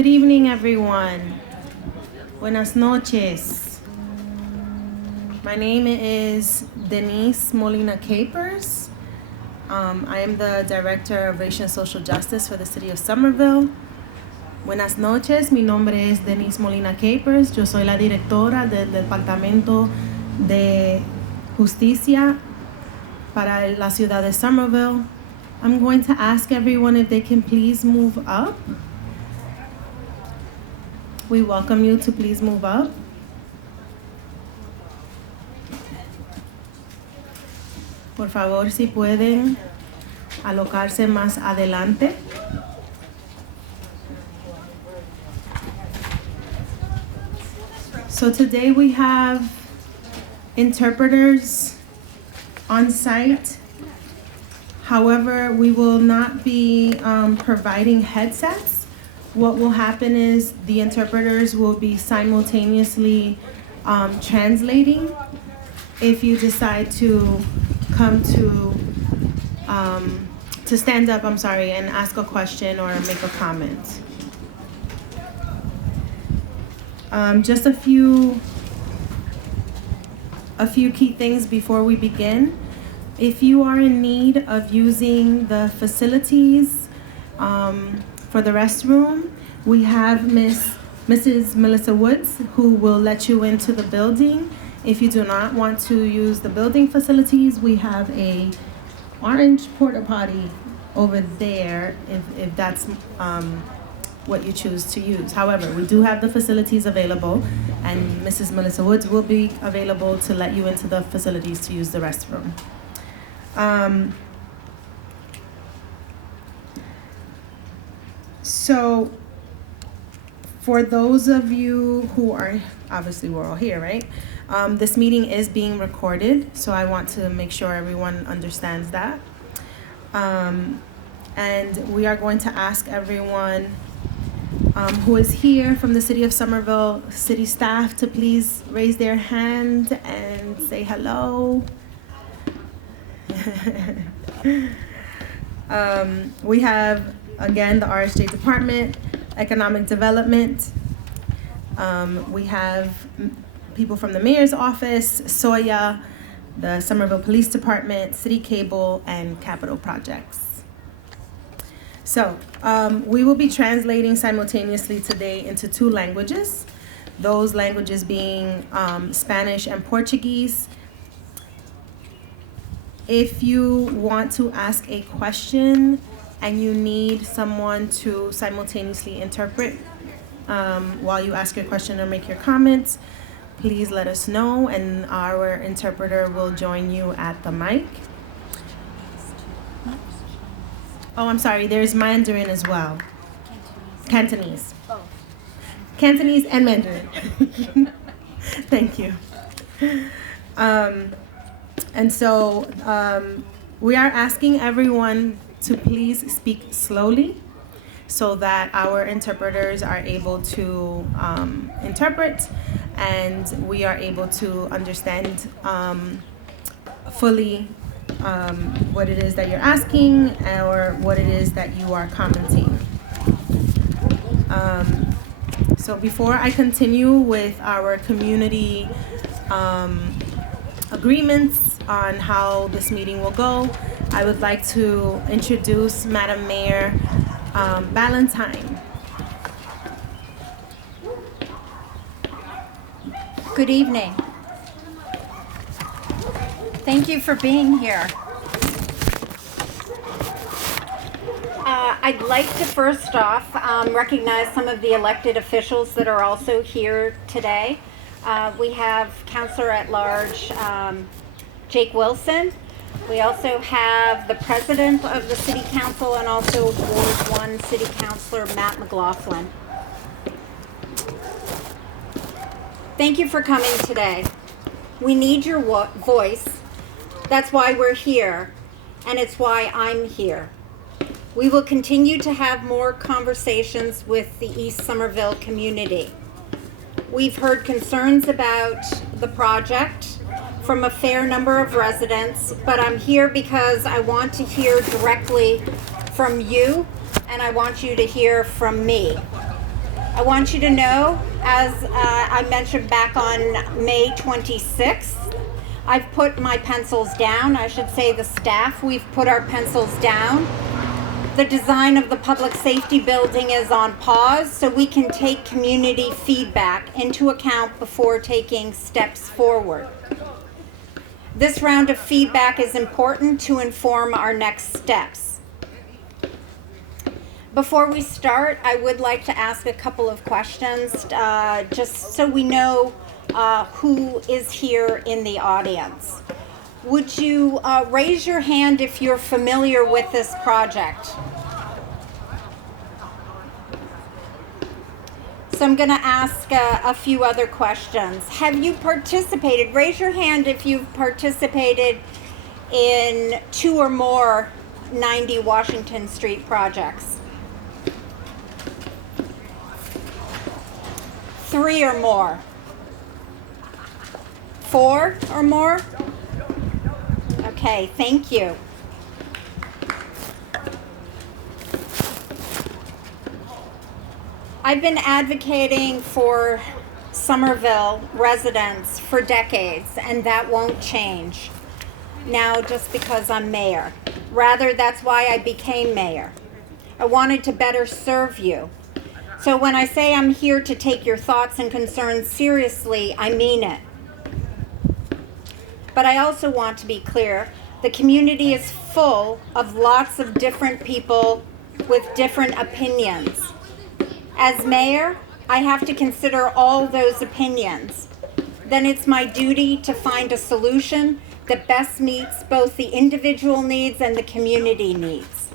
Good evening, everyone. Buenas noches. My name is Denise Molina Capers. I am the Director of Racial and Social Justice for the City of Somerville. Buenas noches, mi nombre es Denise Molina Capers. Yo soy la directora del Departamento de Justicia para la ciudad de Somerville. I'm going to ask everyone if they can please move up. We welcome you to please move up. Por favor, si pueden alocarse más adelante. So today we have interpreters on site. However, we will not be providing headsets. What will happen is the interpreters will be simultaneously translating. If you decide to come to stand up, and ask a question or make a comment. Just a few key things before we begin. If you are in need of using the facilities for the restroom, we have Mrs. Melissa Woods, who will let you into the building. If you do not want to use the building facilities, we have a orange porta potty over there if that's what you choose to use. However, we do have the facilities available, and Mrs. Melissa Woods will be available to let you into the facilities to use the restroom. So for those of you who are, obviously we're all here, right? This meeting is being recorded, so I want to make sure everyone understands that. And we are going to ask everyone who is here from the City of Somerville city staff to please raise their hand and say hello. We have, again, the RSJ Department, Economic Development. We have people from the Mayor's Office, SOYA, the Somerville Police Department, City Cable, and Capital Projects. So we will be translating simultaneously today into 2 languages, those languages being Spanish and Portuguese. If you want to ask a question and you need someone to simultaneously interpret while you ask your question or make your comments, please let us know, and our interpreter will join you at the mic. Oh, I'm sorry, there's Mandarin as well. Cantonese. Cantonese and Mandarin. Thank you. And so we are asking everyone to please speak slowly so that our interpreters are able to interpret and we are able to understand fully what it is that you're asking or what it is that you are commenting. So before I continue with our community agreements on how this meeting will go, I would like to introduce Madam Mayor Ballantyne. Good evening. Thank you for being here. I'd like to first off recognize some of the elected officials that are also here today. We have Councilor at Large Jake Wilson. We also have the President of the City Council and also Ward 1 City Councilor Matt Mclaughlin. Thank you for coming today. We need your voice. That's why we're here, and it's why I'm here. We will continue to have more conversations with the East Somerville community. We've heard concerns about the project from a fair number of residents, but I'm here because I want to hear directly from you, and I want you to hear from me. I want you to know, as I mentioned back on May 26th, I've put my pencils down. I should say the staff, we've put our pencils down. The design of the public safety building is on pause so we can take community feedback into account before taking steps forward. This round of feedback is important to inform our next steps. Before we start, I would like to ask a couple of questions just so we know who is here in the audience. Would you raise your hand if you're familiar with this project? So I'm going to ask a few other questions. Have you participated? Raise your hand if you've participated in 2 or more 90 Washington Street projects. 3 or more. 4 or more? Okay, thank you. I've been advocating for Somerville residents for decades, and that won't change now just because I'm mayor. Rather, that's why I became mayor. I wanted to better serve you. So when I say I'm here to take your thoughts and concerns seriously, I mean it. But I also want to be clear, the community is full of lots of different people with different opinions. As mayor, I have to consider all those opinions. Then it's my duty to find a solution that best meets both the individual needs and the community needs.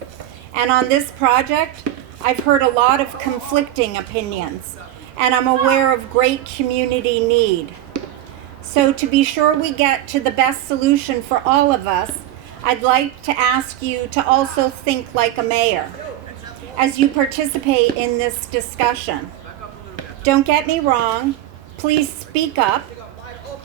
And on this project, I've heard a lot of conflicting opinions, and I'm aware of great community need. So to be sure we get to the best solution for all of us, I'd like to ask you to also think like a mayor as you participate in this discussion. Don't get me wrong, please speak up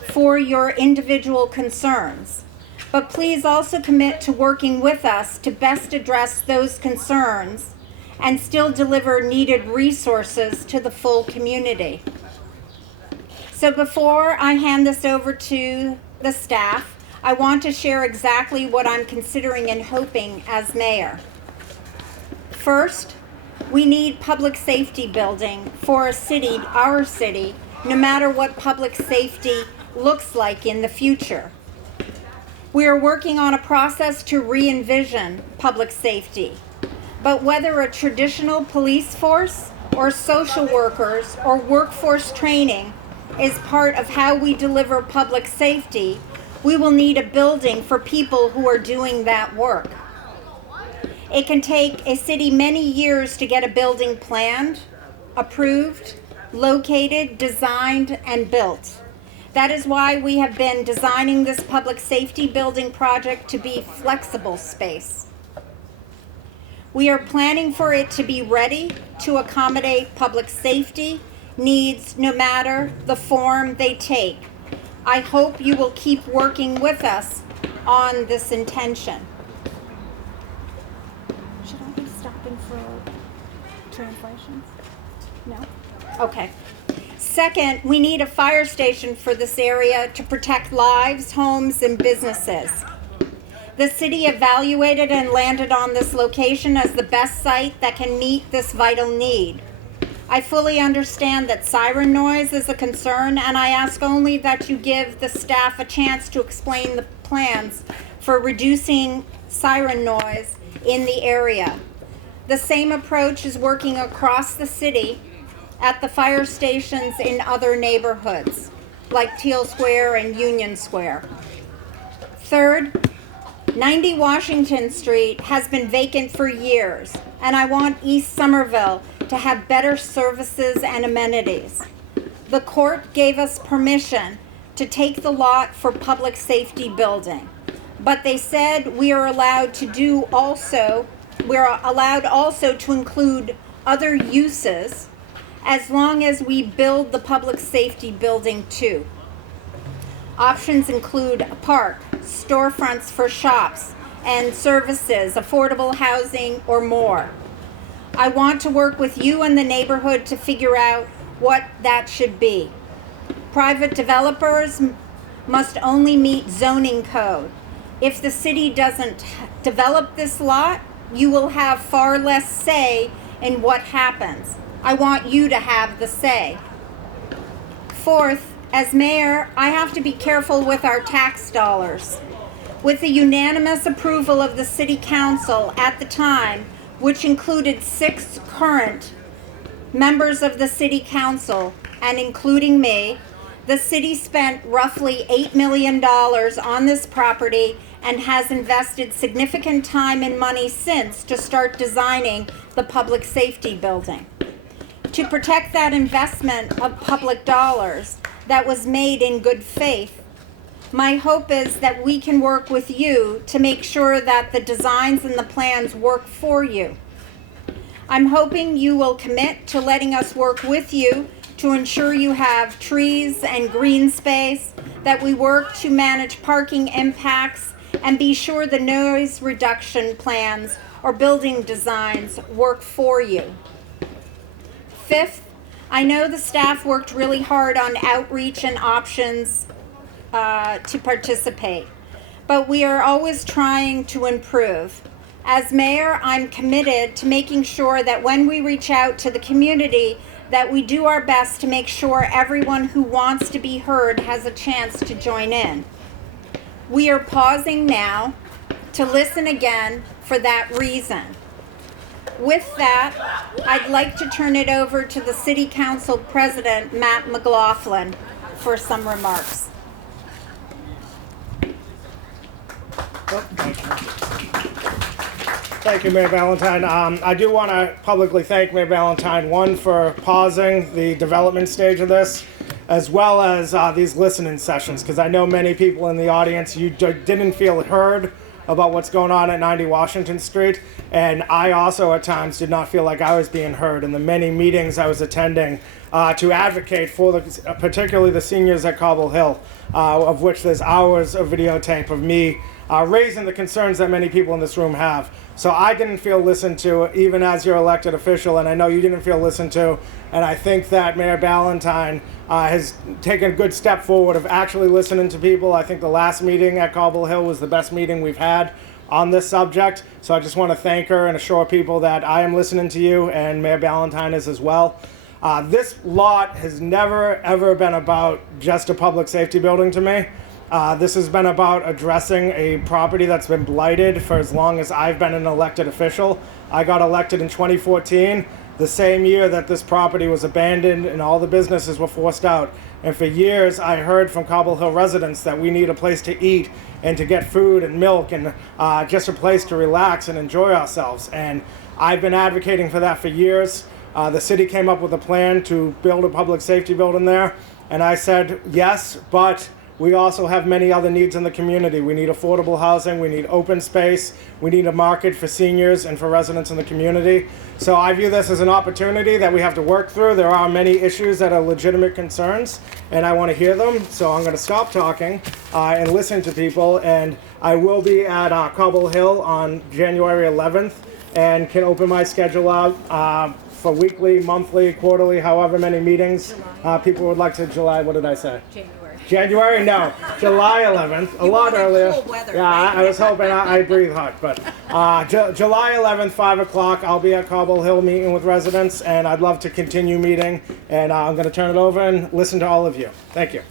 for your individual concerns, but please also commit to working with us to best address those concerns and still deliver needed resources to the full community. So before I hand this over to the staff, I want to share exactly what I'm considering and hoping as mayor. First, we need public safety building for a city, our city, no matter what public safety looks like in the future. We are working on a process to re-envision public safety, but whether a traditional police force or social workers or workforce training is part of how we deliver public safety, we will need a building for people who are doing that work. It can take a city many years to get a building planned, approved, located, designed, and built. That is why we have been designing this public safety building project to be flexible space. We are planning for it to be ready to accommodate public safety needs no matter the form they take. I hope you will keep working with us on this intention. Should I be stopping for translations? No? Okay. Second, we need a fire station for this area to protect lives, homes, and businesses. The city evaluated and landed on this location as the best site that can meet this vital need. I fully understand that siren noise is a concern, and I ask only that you give the staff a chance to explain the plans for reducing siren noise in the area. The same approach is working across the city at the fire stations in other neighborhoods, like Teal Square and Union Square. Third, 90 Washington Street has been vacant for years, and I want East Somerville to have better services and amenities. The court gave us permission to take the lot for public safety building, but they said we are allowed also to include other uses as long as we build the public safety building too. Options include a park, storefronts for shops and services, affordable housing, or more. I want to work with you and the neighborhood to figure out what that should be. Private developers must only meet zoning code. If the city doesn't develop this lot, you will have far less say in what happens. I want you to have the say. Fourth, as mayor, I have to be careful with our tax dollars. With the unanimous approval of the city council at the time, which included 6 current members of the city council, and including me, the city spent roughly $8 million on this property and has invested significant time and money since to start designing the public safety building. To protect that investment of public dollars that was made in good faith, my hope is that we can work with you to make sure that the designs and the plans work for you. I'm hoping you will commit to letting us work with you to ensure you have trees and green space, that we work to manage parking impacts, and be sure the noise reduction plans or building designs work for you. Fifth, I know the staff worked really hard on outreach and options to participate, but we are always trying to improve. As mayor, I'm committed to making sure that when we reach out to the community, that we do our best to make sure everyone who wants to be heard has a chance to join in. We are pausing now to listen again for that reason. With that, I'd like to turn it over to the City Council President, Matt Mclaughlin, for some remarks. Thank you, Mayor Ballantyne. I do want to publicly thank Mayor Ballantyne, one, for pausing the development stage of this, as well as these listening sessions, because I know many people in the audience, you didn't feel heard about what's going on at 90 Washington Street, and I also at times did not feel like I was being heard in the many meetings I was attending to advocate for particularly the seniors at Cobble Hill, of which there's hours of videotape of me raising the concerns that many people in this room have. So I didn't feel listened to, even as your elected official, and I know you didn't feel listened to, and I think that Mayor Ballantyne has taken a good step forward of actually listening to people. I think the last meeting at Cobble Hill was the best meeting we've had on this subject, so I just want to thank her and assure people that I am listening to you, and Mayor Ballantyne is as well. This lot has never, ever been about just a public safety building to me. This has been about addressing a property that's been blighted for as long as I've been an elected official. I got elected in 2014, the same year that this property was abandoned and all the businesses were forced out. And for years, I heard from Cobble Hill residents that we need a place to eat and to get food and milk and just a place to relax and enjoy ourselves. And I've been advocating for that for years. The city came up with a plan to build a public safety building there. And I said, yes, but we also have many other needs in the community. We need affordable housing, we need open space, we need a market for seniors and for residents in the community. So I view this as an opportunity that we have to work through. There are many issues that are legitimate concerns, and I want to hear them. So I'm going to stop talking and listen to people. And I will be at Cobble Hill on January 11th and can open my schedule out for weekly, monthly, quarterly, however many meetings people would like to. July, what did I say? January? No, July 11th, a lot earlier. Cool weather, yeah, right? I was hoping I breathe hot, but July 11th, 5 o'clock, I'll be at Cobble Hill meeting with residents, and I'd love to continue meeting, and I'm going to turn it over and listen to all of you. Thank you.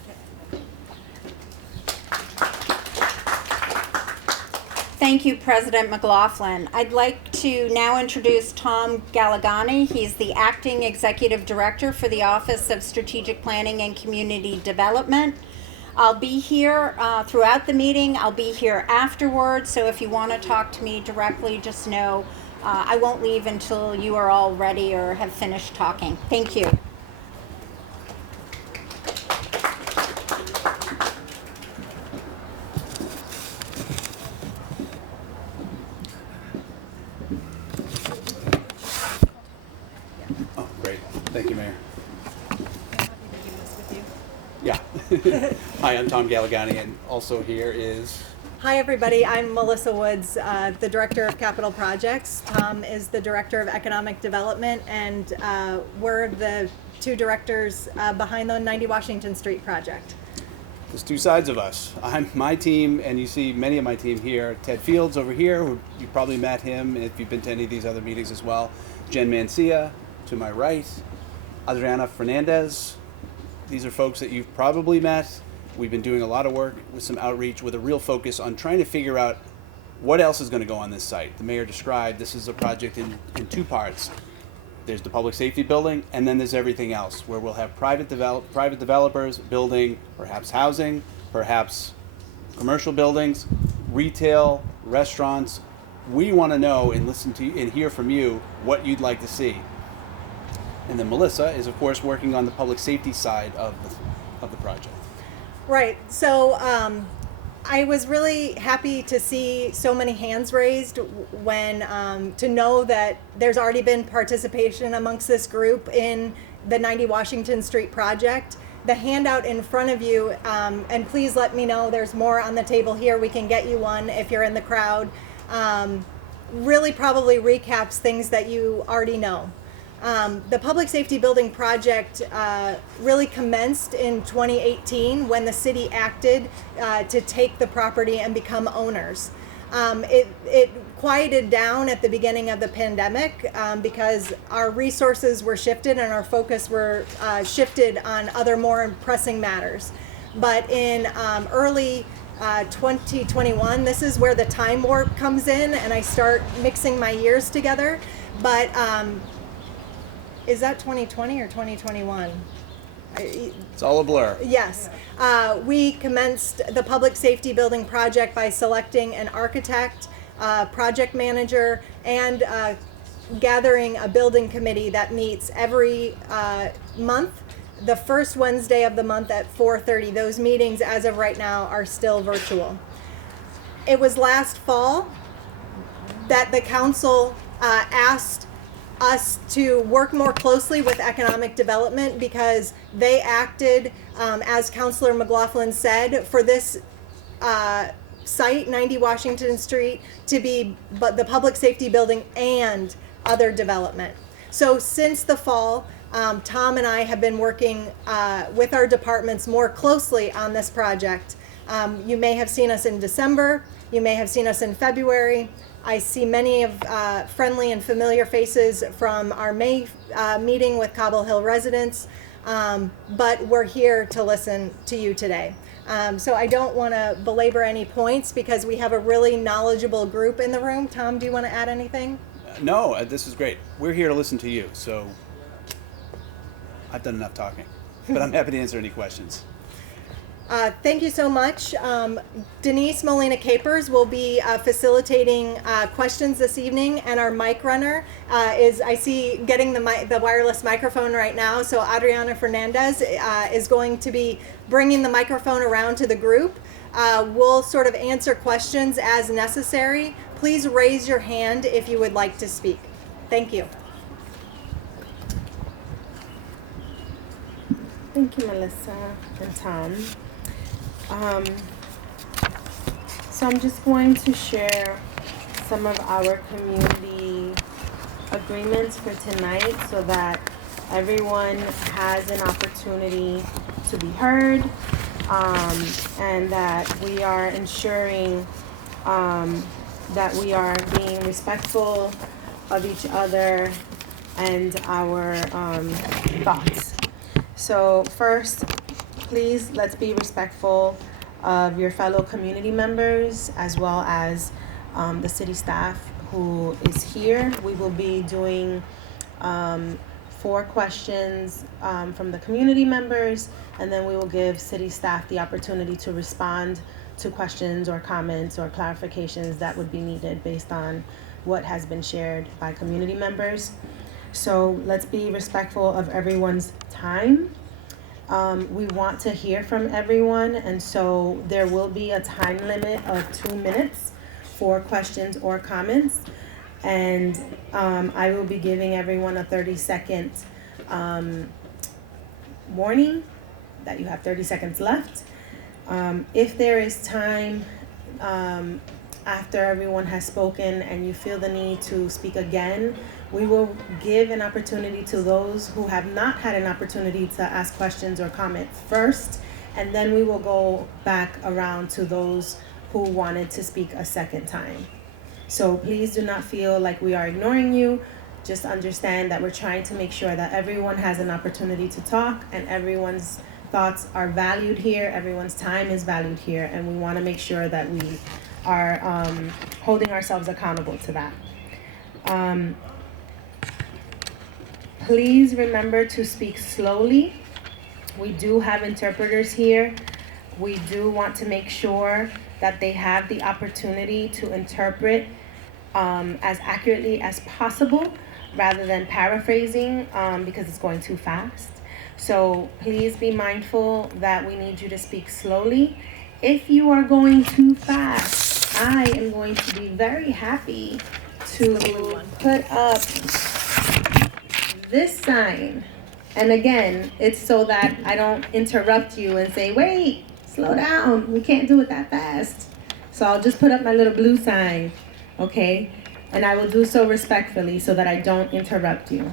Thank you, President Mclaughlin. I'd like to now introduce Tom Gallaghani. He's the Acting Executive Director for the Office of Strategic Planning and Community Development. I'll be here throughout the meeting. I'll be here afterwards, so if you want to talk to me directly, just know I won't leave until you are all ready or have finished talking. Thank you. Oh, great. Thank you, Mayor. Yeah. Hi, I'm Tom Gallaghani, and also here is Hi, everybody. I'm Melissa Woods, the Director of Capital Projects. Tom is the Director of Economic Development, and we're the two directors behind the 90 Washington Street project. There's two sides of us. I'm my team, and you see many of my team here. Ted Fields over here, who you probably met him if you've been to any of these other meetings as well. Jen Mancia, to my right. Adriana Fernandez. These are folks that you've probably met. We've been doing a lot of work with some outreach with a real focus on trying to figure out what else is going to go on this site. The mayor described this is a project in two parts. There's the public safety building, and then there's everything else, where we'll have private developers building perhaps housing, perhaps commercial buildings, retail, restaurants. We want to know and listen to you and hear from you what you'd like to see. And then Melissa is, of course, working on the public safety side of the project. Right. So I was really happy to see so many hands raised when to know that there's already been participation amongst this group in the 90 Washington Street project. The handout in front of you, and please let me know there's more on the table here. We can get you one if you're in the crowd. Really probably recaps things that you already know. The public safety building project really commenced in 2018 when the city acted to take the property and become owners. It quieted down at the beginning of the pandemic because our resources were shifted and our focus were shifted on other more pressing matters. But in early 2021, this is where the time warp comes in and I start mixing my years together. But is that 2020 or 2021? It's all a blur. Yes. We commenced the public safety building project by selecting an architect, project manager, and gathering a building committee that meets every month, the first Wednesday of the month at 4:30. Those meetings, as of right now, are still virtual. It was last fall that the council asked us to work more closely with economic development because they acted, as Councilor Mclaughlin said, for this site, 90 Washington Street, to be the public safety building and other development. So since the fall, Tom and I have been working with our departments more closely on this project. You may have seen us in December, you may have seen us in February. I see many of friendly and familiar faces from our May meeting with Cobble Hill residents, but we're here to listen to you today. So I don't want to belabor any points because we have a really knowledgeable group in the room. Tom, do you want to add anything? No, this is great. We're here to listen to you, so I've done enough talking, but I'm happy to answer any questions. Thank you so much. Denise Molina-Capers will be facilitating questions this evening, and our mic runner is, I see, getting the wireless microphone right now. So Adriana Fernandez is going to be bringing the microphone around to the group. We'll sort of answer questions as necessary. Please raise your hand if you would like to speak. Thank you. Thank you, Melissa and Tom. So I'm just going to share some of our community agreements for tonight so that everyone has an opportunity to be heard, and that we are ensuring that we are being respectful of each other and our thoughts. So first, please, let's be respectful of your fellow community members as well as the city staff who is here. We will be doing 4 questions from the community members, and then we will give city staff the opportunity to respond to questions or comments or clarifications that would be needed based on what has been shared by community members. So let's be respectful of everyone's time. We want to hear from everyone, and so there will be a time limit of 2 minutes for questions or comments. And I will be giving everyone a 30-second warning that you have 30 seconds left. If there is time after everyone has spoken and you feel the need to speak again, we will give an opportunity to those who have not had an opportunity to ask questions or comment first, and then we will go back around to those who wanted to speak a second time. So please do not feel like we are ignoring you. Just understand that we're trying to make sure that everyone has an opportunity to talk and everyone's thoughts are valued here, everyone's time is valued here, and we want to make sure that we are holding ourselves accountable to that. Please remember to speak slowly. We do have interpreters here. We do want to make sure that they have the opportunity to interpret as accurately as possible rather than paraphrasing because it's going too fast. So please be mindful that we need you to speak slowly. If you are going too fast, I am going to be very happy to put up this sign. And again, it's so that I don't interrupt you and say, wait, slow down. We can't do it that fast. So I'll just put up my little blue sign, okay? And I will do so respectfully so that I don't interrupt you.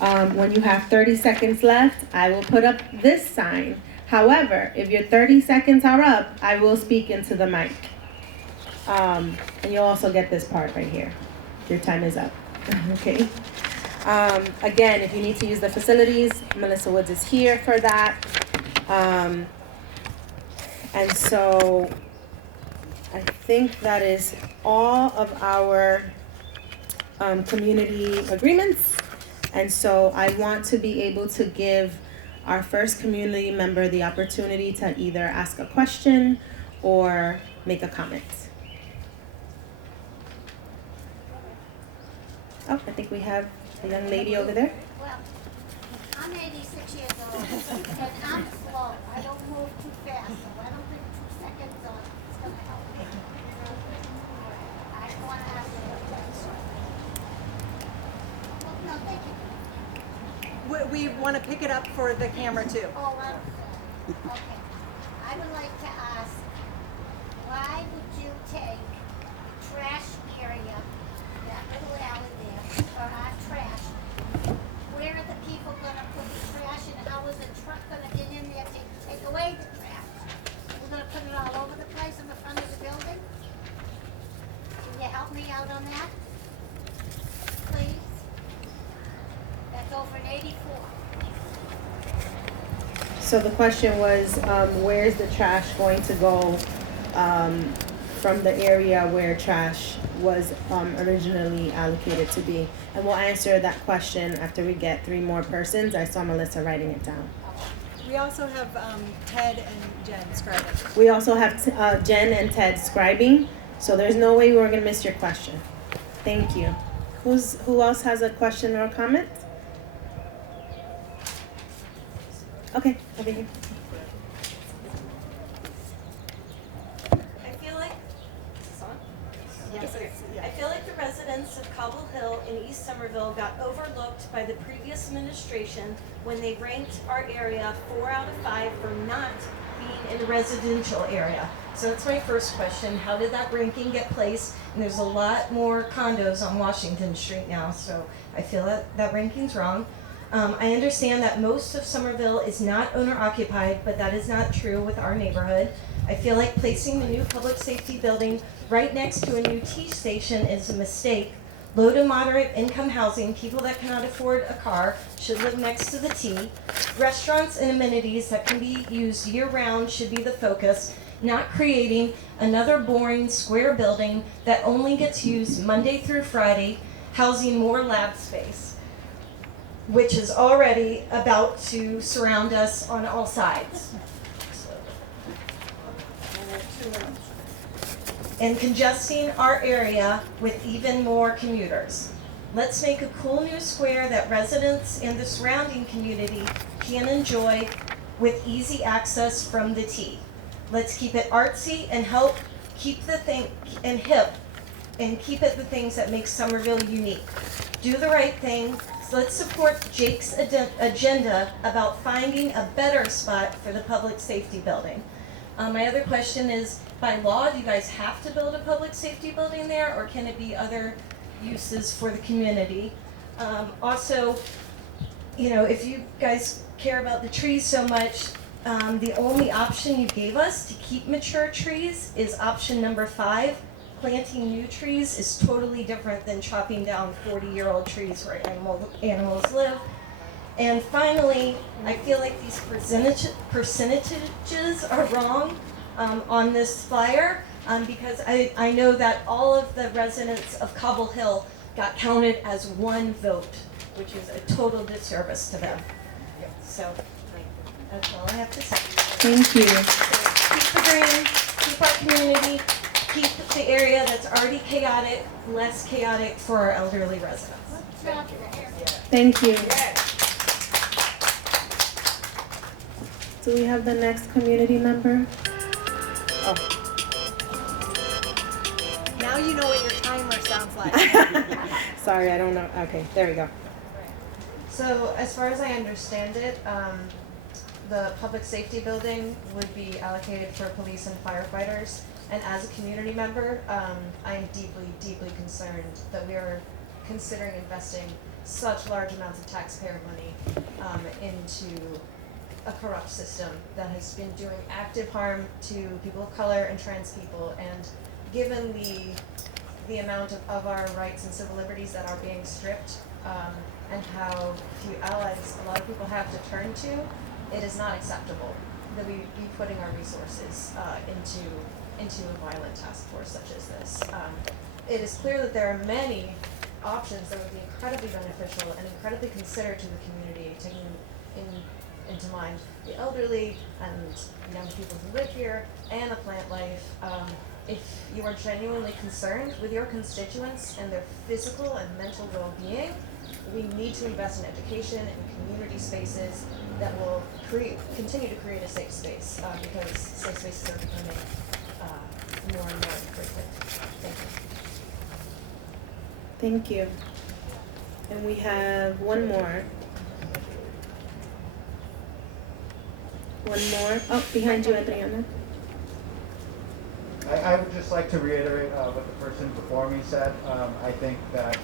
When you have 30 seconds left, I will put up this sign. However, if your 30 seconds are up, I will speak into the mic. And you'll also get this part right here. Your time is up, okay? Again, if you need to use the facilities, Melissa Woods is here for that. And so I think that is all of our community agreements. And so I want to be able to give our first community member the opportunity to either ask a question or make a comment. Oh, I think we have a young lady over there. Well, I'm 86 years old, and I'm slow. I don't move too fast, so I don't think 2 seconds on it's going to help me. I want to ask you a question. Well, no, thank you. We want to pick it up for the camera too. Oh, okay. I would like to ask, why would you take the trash area, that little alley there, for our trash? Where are the people gonna put the trash and how is a truck gonna get in there to take away the trash? We're gonna put it all over the place in the front of the building? Can you help me out on that? Please? That's over in 84. So the question was, where's the trash going to go from the area where trash was originally allocated to be? And we'll answer that question after we get 3 more persons. I saw Melissa writing it down. We also have Ted and Jen scribing. We also have Jen and Ted scribing, so there's no way we're gonna miss your question. Thank you. Who else has a question or a comment? Okay, over here. I feel like the residents of Cobble Hill in East Somerville got overlooked by the previous administration when they ranked our area 4 out of 5 for not being in a residential area. So that's my first question. How did that ranking get placed? And there's a lot more condos on Washington Street now, so I feel that ranking's wrong. I understand that most of Somerville is not owner-occupied, but that is not true with our neighborhood. I feel like placing the new public safety building right next to a new T station is a mistake. Low to moderate income housing, people that cannot afford a car, should live next to the T. Restaurants and amenities that can be used year-round should be the focus, not creating another boring square building that only gets used Monday through Friday, housing more lab space, which is already about to surround us on all sides. And congesting our area with even more commuters. Let's make a cool new square that residents in the surrounding community can enjoy with easy access from the T. Let's keep it artsy and help keep the thing and hip and keep it the things that make Somerville unique. Do the right thing. So let's support Jake's agenda about finding a better spot for the public safety building. My other question is, by law, do you guys have to build a public safety building there, or can it be other uses for the community? Also, you know, if you guys care about the trees so much, the only option you gave us to keep mature trees is option number 5. Planting new trees is totally different than chopping down 40-year-old trees where animals live. And finally, I feel like these percentages are wrong on this flyer because I know that all of the residents of Cobble Hill got counted as one vote, which is a total disservice to them. So that's all I have to say. Thank you. Keep the green, keep our community, keep the area that's already chaotic less chaotic for our elderly residents. Thank you. Do we have the next community member? Oh. Now you know what your timer sounds like. Sorry, I don't know. Okay, there we go. So as far as I understand it, the public safety building would be allocated for police and firefighters. And as a community member, I am deeply, deeply concerned that we are considering investing such large amounts of taxpayer money into a corrupt system that has been doing active harm to people of color and trans people. And given the amount of our rights and civil liberties that are being stripped, and how few allies a lot of people have to turn to, it is not acceptable that we be putting our resources into a violent task force such as this. It is clear that there are many options that would be incredibly beneficial and incredibly considerate to the community, taking into mind the elderly and young people who live here and the plant life. If you are genuinely concerned with your constituents and their physical and mental well-being, we need to invest in education and community spaces that will continue to create a safe space, because safe spaces are becoming more and more frequent. Thank you. Thank you. And we have one more. One more. Oh, behind you, Adriana. I would just like to reiterate what the person before me said. I think that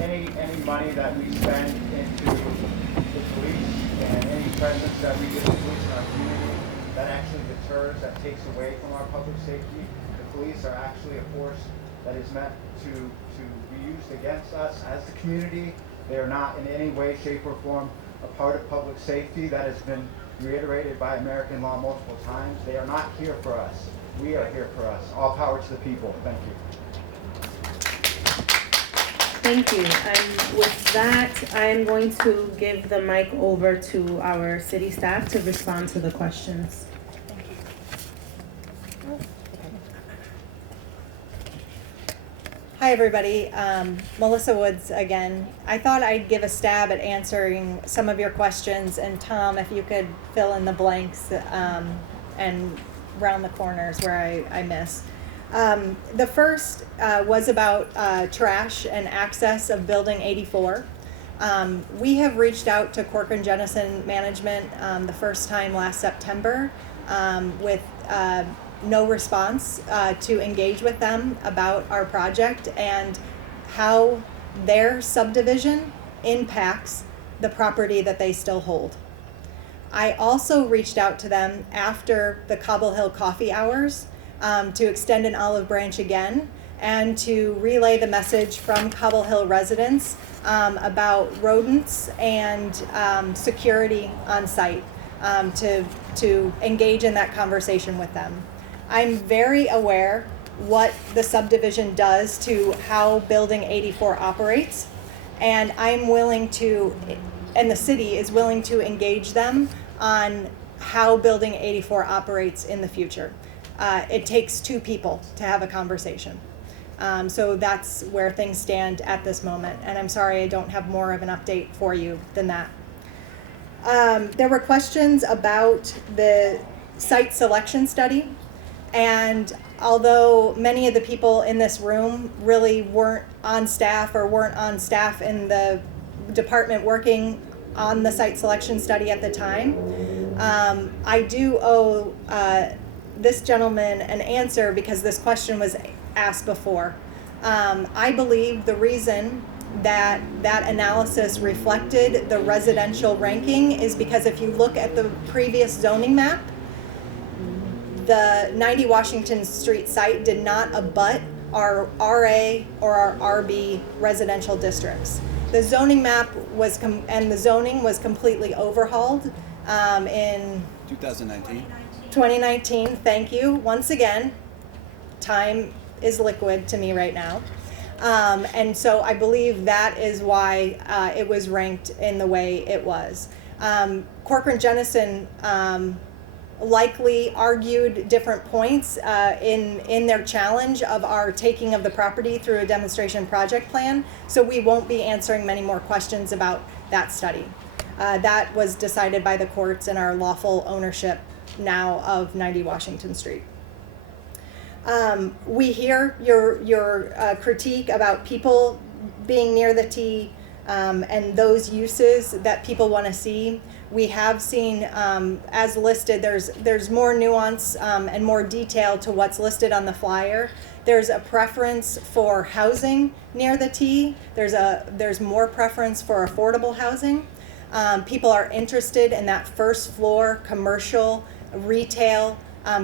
any money that we spend into the police and any presence that we give the police in our community that actually deters, that takes away from our public safety. The police are actually a force that is meant to be used against us as the community. They are not in any way, shape, or form a part of public safety. That has been reiterated by American law multiple times. They are not here for us. We are here for us. All power to the people. Thank you. Thank you. And with that, I'm going to give the mic over to our city staff to respond to the questions. Hi, everybody. Melissa Woods again. I thought I'd give a stab at answering some of your questions, and Tom, if you could fill in the blanks and round the corners where I miss. The first was about trash and access of Building 84. We have reached out to Corcoran Jennison Management the first time last September with no response to engage with them about our project and how their subdivision impacts the property that they still hold. I also reached out to them after the Cobble Hill coffee hours to extend an olive branch again and to relay the message from Cobble Hill residents about rodents and security on site, to engage in that conversation with them. I'm very aware what the subdivision does to how Building 84 operates, and I'm willing to, and the city is willing to engage them on how Building 84 operates in the future. It takes two people to have a conversation. So that's where things stand at this moment, and I'm sorry I don't have more of an update for you than that. There were questions about the site selection study, and although many of the people in this room really weren't on staff or weren't on staff in the department working on the site selection study at the time, I do owe this gentleman an answer because this question was asked before. I believe the reason that analysis reflected the residential ranking is because if you look at the previous zoning map, the 90 Washington Street site did not abut our RA or our RB residential districts. The zoning map was and the zoning was completely overhauled in 2019. Thank you. Once again, time is liquid to me right now. And so I believe that is why it was ranked in the way it was. Corcoran Jennison likely argued different points in their challenge of our taking of the property through a demonstration project plan. So we won't be answering many more questions about that study. That was decided by the courts in our lawful ownership now of 90 Washington Street. We hear your critique about people being near the T and those uses that people want to see. We have seen, as listed, there's more nuance and more detail to what's listed on the flyer. There's a preference for housing near the T. There's more preference for affordable housing. People are interested in that first floor commercial, retail,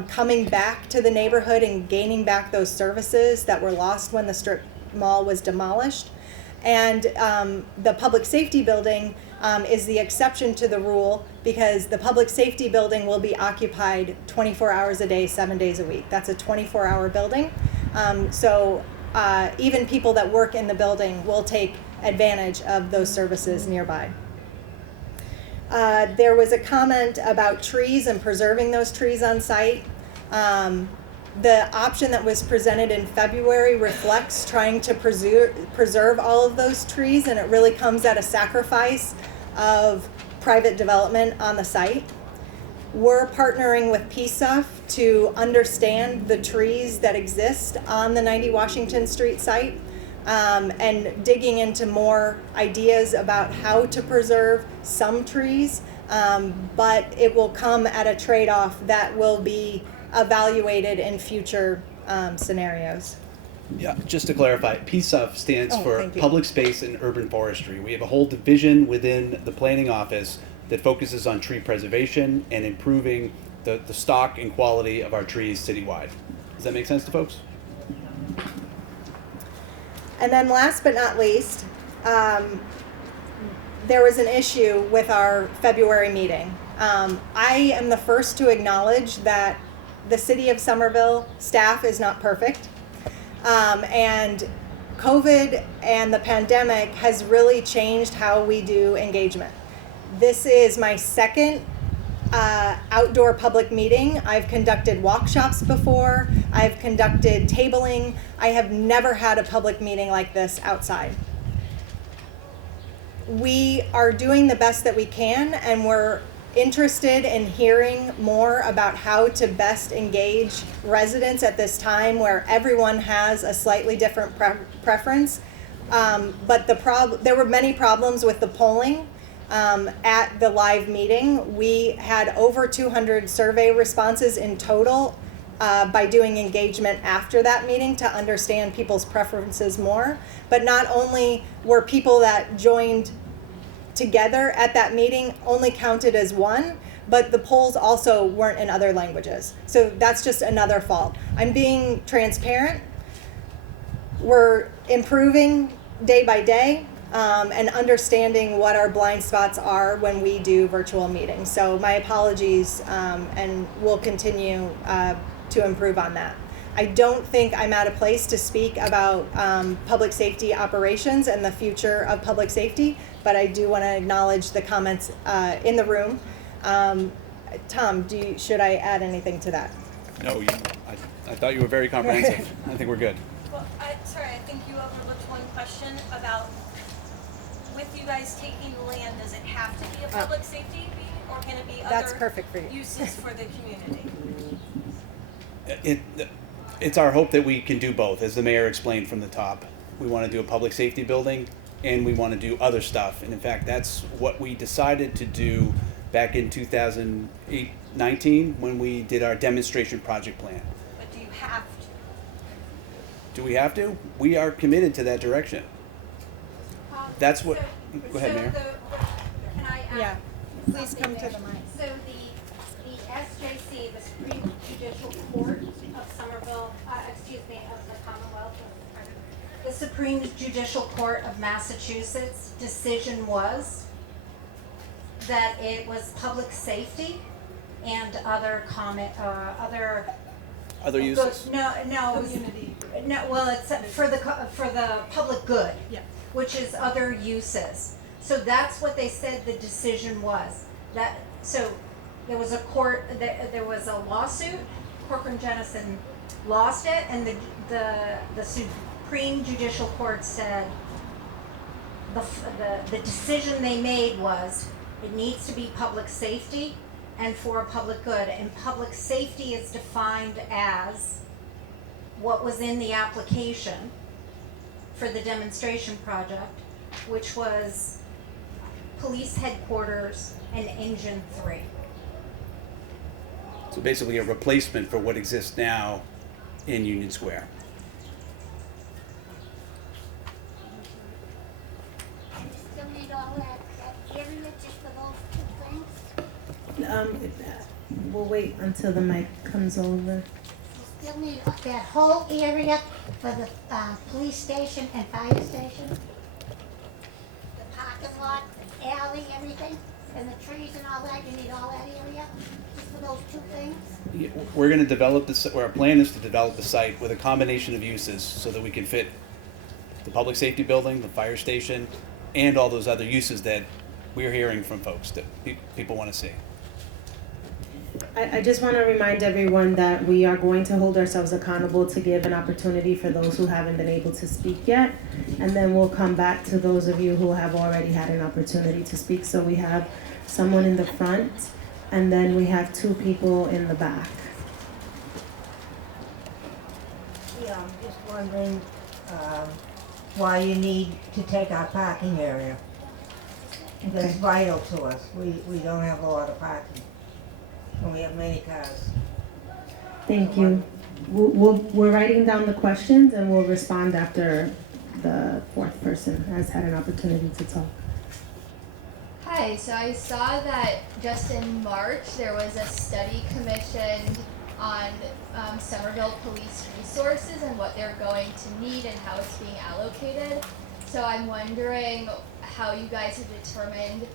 coming back to the neighborhood and gaining back those services that were lost when the strip mall was demolished. And the public safety building is the exception to the rule because the public safety building will be occupied 24 hours a day, 7 days a week. That's a 24-hour building. So even people that work in the building will take advantage of those services nearby. There was a comment about trees and preserving those trees on site. The option that was presented in February reflects trying to preserve all of those trees, and it really comes at a sacrifice of private development on the site. We're partnering with PSUF to understand the trees that exist on the 90 Washington Street site and digging into more ideas about how to preserve some trees, but it will come at a trade-off that will be evaluated in future scenarios. Yeah, just to clarify, PSUF stands for thank you. Public Space and Urban Forestry. We have a whole division within the planning office that focuses on tree preservation and improving the stock and quality of our trees citywide. Does that make sense to folks? And then last but not least, there was an issue with our February meeting. I am the first to acknowledge that the City of Somerville staff is not perfect. And COVID and the pandemic has really changed how we do engagement. This is my second outdoor public meeting. I've conducted workshops before. I've conducted tabling. I have never had a public meeting like this outside. We are doing the best that we can, and we're interested in hearing more about how to best engage residents at this time where everyone has a slightly different preference. But there were many problems with the polling at the live meeting. We had over 200 survey responses in total by doing engagement after that meeting to understand people's preferences more. But not only were people that joined together at that meeting only counted as one, but the polls also weren't in other languages. So that's just another fault. I'm being transparent. We're improving day by day and understanding what our blind spots are when we do virtual meetings. So my apologies, and we'll continue to improve on that. I don't think I'm at a place to speak about public safety operations and the future of public safety, but I do want to acknowledge the comments in the room. Tom, should I add anything to that? No, I thought you were very comprehensive. I think we're good. Well, sorry, I think you overlooked one question about, with you guys taking the land, does it have to be a public safety meeting, or can it be That's other perfect for you. uses for the community? It's our hope that we can do both. As the mayor explained from the top, we want to do a public safety building and we want to do other stuff. And in fact, that's what we decided to do back in 2019 when we did our demonstration project plan. But do you have to? Do we have to? We are committed to that direction. That's what. Go ahead, Mayor. Can I ask Yeah, please come to something the there? mic. So the SJC, the Supreme Judicial Court of Somerville, of the Commonwealth, the Supreme Judicial Court of Massachusetts decision was that it was public safety and other Other uses. No, well, it's for the public good. Yeah. Which is other uses. So that's what they said the decision was. So there was a there was a lawsuit, Corcoran Jennison lost it, and the Supreme Judicial Court said the decision they made was it needs to be public safety and for a public good. And public safety is defined as what was in the application for the demonstration project, which was police headquarters and engine 3. So basically a replacement for what exists now in Union Square. Still need all that area just for those 2 things? We'll wait until the mic comes over. You still need that whole area for the police station and fire station? The parking lot, the alley, everything, and the trees and all that, you need all that area just for those 2 things? We're going to develop this. Our plan is to develop the site with a combination of uses so that we can fit the public safety building, the fire station, and all those other uses that we're hearing from folks that people want to see. I just want to remind everyone that we are going to hold ourselves accountable to give an opportunity for those who haven't been able to speak yet. And then we'll come back to those of you who have already had an opportunity to speak. So we have someone in the front, and then we have 2 people in the back. Yeah, I'm just wondering why you need to take our parking area. That's vital to us. We don't have a lot of parking. And we have many cars. Thank you. We're writing down the questions, and we'll respond after the 4th person has had an opportunity to talk. Hi, so I saw that just in March there was a study commissioned on Somerville police resources and what they're going to need and how it's being allocated. So I'm wondering how you guys have determined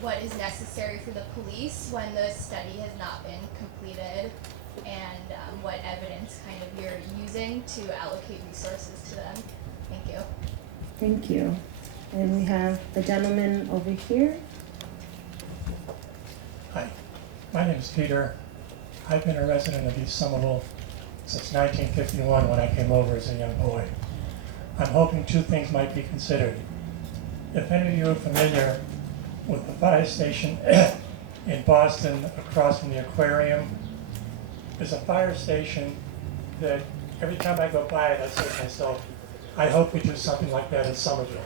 what is necessary for the police when the study has not been completed, and what evidence kind of you're using to allocate resources to them. Thank you. Thank you. And we have the gentleman over here. Hi, my name is Peter. I've been a resident of East Somerville since 1951 when I came over as a young boy. I'm hoping 2 things might be considered. If any of you are familiar with the fire station in Boston across from the aquarium, there's a fire station that every time I go by it, I say to myself, I hope we do something like that in Somerville.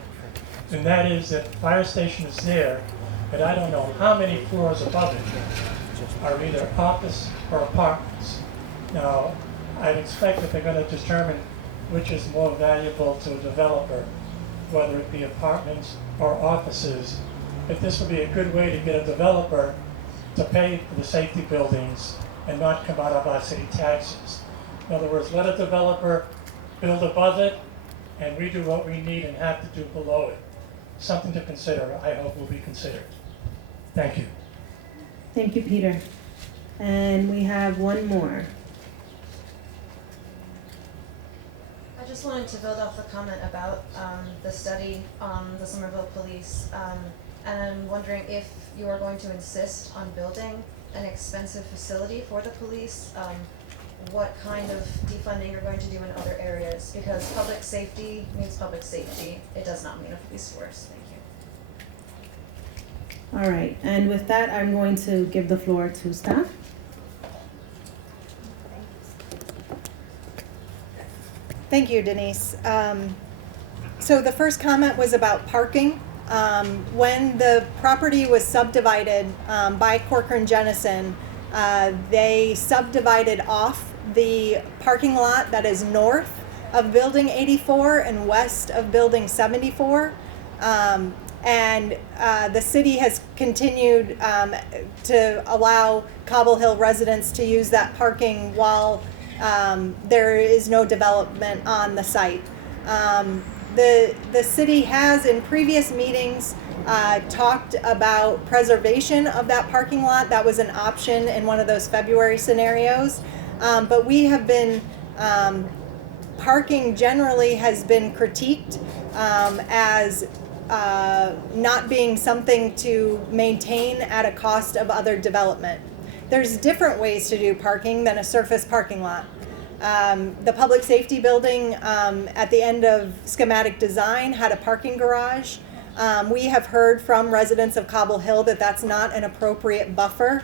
And that is that the fire station is there, but I don't know how many floors above it are either office or apartments. Now, I'd expect that they're going to determine which is more valuable to a developer, whether it be apartments or offices. But this would be a good way to get a developer to pay for the safety buildings and not come out of our city taxes. In other words, let a developer build above it, and we do what we need and have to do below it. Something to consider, I hope will be considered. Thank you. Thank you, Peter. And we have one more. I just wanted to build off the comment about the study on the Somerville Police, and I'm wondering if you are going to insist on building an expensive facility for the police, what kind of defunding you're going to do in other areas, because public safety means public safety. It does not mean a police force. Thank you. All right, and with that, I'm going to give the floor to staff. Thank you, Denise. So the first comment was about parking. When the property was subdivided by Corcoran Jennison, they subdivided off the parking lot that is north of Building 84 and west of Building 74. And the city has continued to allow Cobble Hill residents to use that parking while there is no development on the site. The city has, in previous meetings, talked about preservation of that parking lot. That was an option in one of those February scenarios. But we have been, parking generally has been critiqued as not being something to maintain at a cost of other development. There's different ways to do parking than a surface parking lot. The public safety building at the end of schematic design had a parking garage. We have heard from residents of Cobble Hill that that's not an appropriate buffer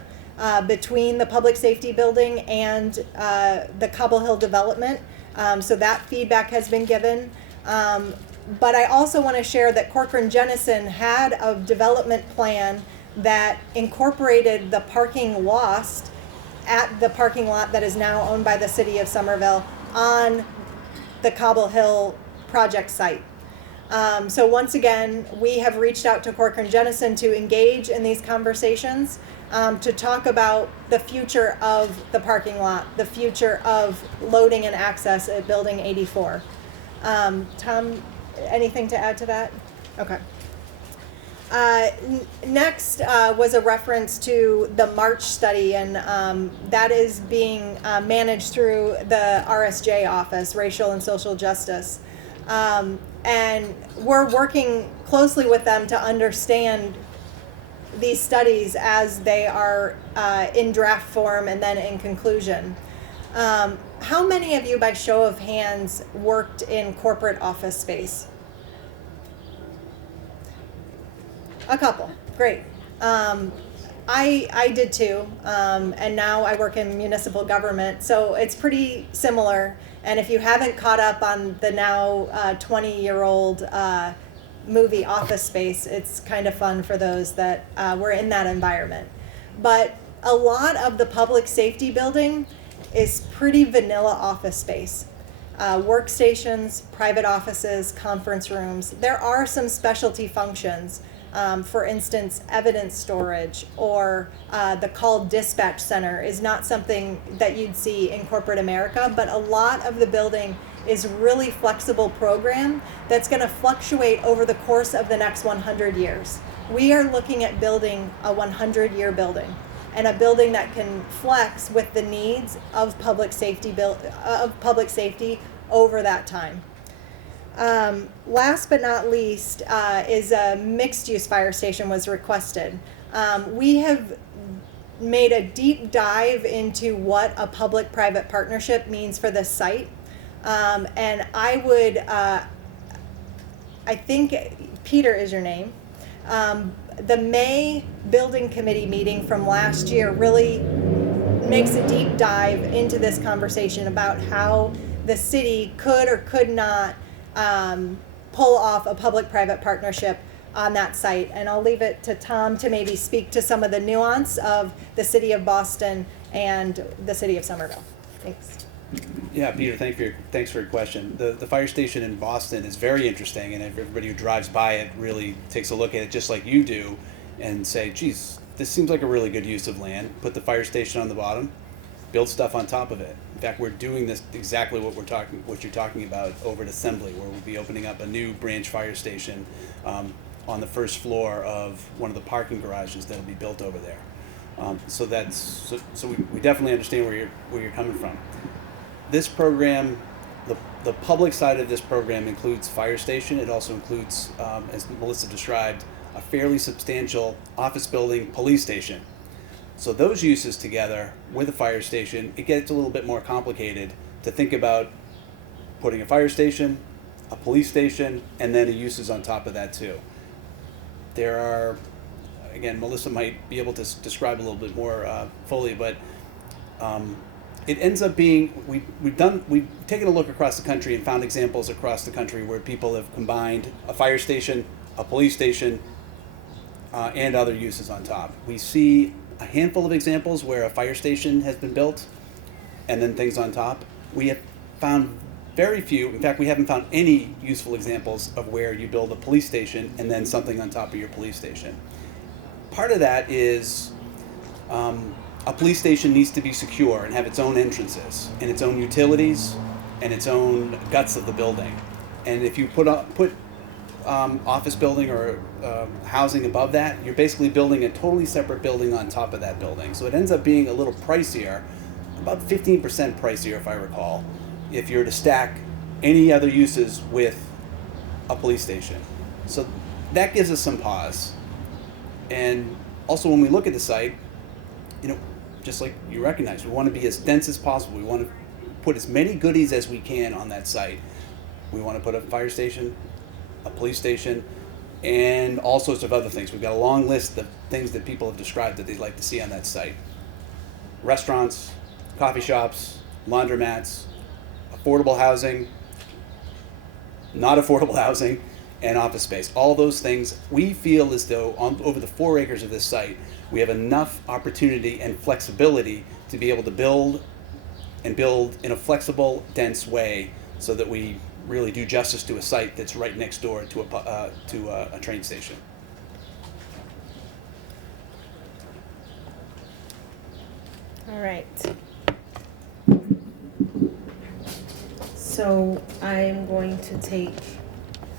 between the public safety building and the Cobble Hill development. So that feedback has been given. But I also want to share that Corcoran Jennison had a development plan that incorporated the parking lost at the parking lot that is now owned by the city of Somerville on the Cobble Hill project site. So once again, we have reached out to Corcoran Jennison to engage in these conversations, to talk about the future of the parking lot, the future of loading and access at Building 84. Tom, anything to add to that? Okay. Next was a reference to the March study, and that is being managed through the RSJ office, Racial and Social Justice. And we're working closely with them to understand these studies as they are in draft form and then in conclusion. How many of you, by show of hands, worked in corporate office space? A couple, great. I did too, and now I work in municipal government, so it's pretty similar. And if you haven't caught up on the now 20-year-old movie Office Space, it's kind of fun for those that were in that environment. But a lot of the public safety building is pretty vanilla office space. Workstations, private offices, conference rooms. There are some specialty functions. For instance, evidence storage or the call dispatch center is not something that you'd see in corporate America, but a lot of the building is really flexible program that's going to fluctuate over the course of the next 100 years. We are looking at building a 100-year building, and a building that can flex with the needs of public safety over that time. Last but not least is a mixed-use fire station was requested. We have made a deep dive into what a public-private partnership means for this site. And I would, I think Peter is your name. The May building committee meeting from last year really makes a deep dive into this conversation about how the city could or could not pull off a public-private partnership on that site. And I'll leave it to Tom to maybe speak to some of the nuance of the city of Boston and the city of Somerville. Thanks. Yeah, Peter, thanks for your question. The fire station in Boston is very interesting, and everybody who drives by it really takes a look at it just like you do and say, geez, this seems like a really good use of land. Put the fire station on the bottom, build stuff on top of it. In fact, we're doing this exactly what you're talking about over at Assembly, where we'll be opening up a new branch fire station on the first floor of one of the parking garages that'll be built over there. So we definitely understand where you're coming from. This program, the public side of this program includes fire station. It also includes, as Melissa described, a fairly substantial office building, police station. So those uses together with a fire station, it gets a little bit more complicated to think about putting a fire station, a police station, and then the uses on top of that too. There are, again, Melissa might be able to describe a little bit more fully, but it ends up being, we've taken a look across the country and found examples across the country where people have combined a fire station, a police station, and other uses on top. We see a handful of examples where a fire station has been built and then things on top. We have found very few, in fact, we haven't found any useful examples of where you build a police station and then something on top of your police station. Part of that is a police station needs to be secure and have its own entrances and its own utilities and its own guts of the building. And if you put office building or housing above that, you're basically building a totally separate building on top of that building. So it ends up being a little pricier, about 15% pricier if I recall, if you're to stack any other uses with a police station. So that gives us some pause. And also when we look at the site, just like you recognize, we want to be as dense as possible. We want to put as many goodies as we can on that site. We want to put a fire station, a police station, and all sorts of other things. We've got a long list of things that people have described that they'd like to see on that site. Restaurants, coffee shops, laundromats, affordable housing, not affordable housing, and office space. All those things, we feel as though over the 4 acres of this site, we have enough opportunity and flexibility to be able to build in a flexible, dense way so that we really do justice to a site that's right next door to a train station. All right. So I'm going to take